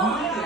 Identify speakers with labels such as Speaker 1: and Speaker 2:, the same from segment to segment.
Speaker 1: 아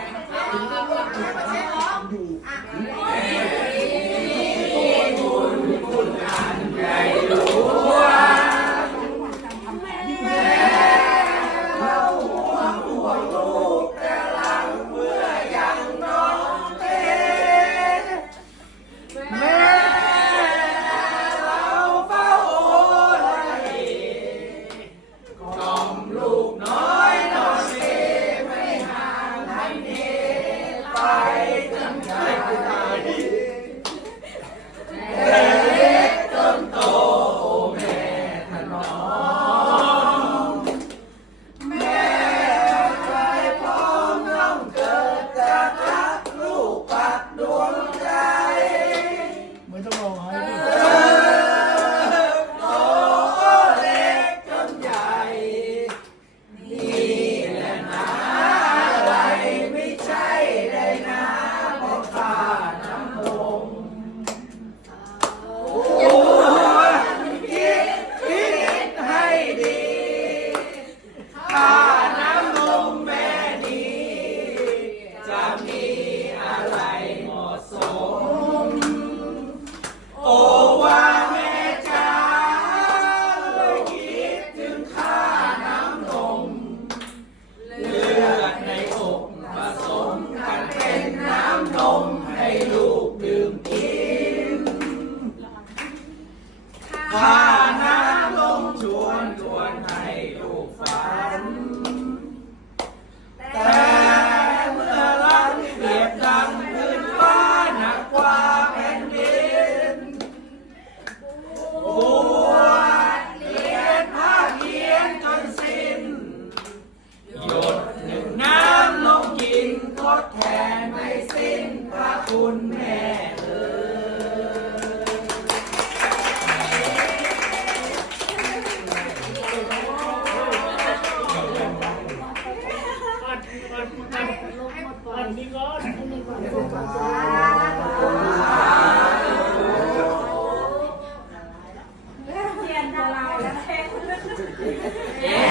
Speaker 1: ไม่สิ้นพระคุณแม่เล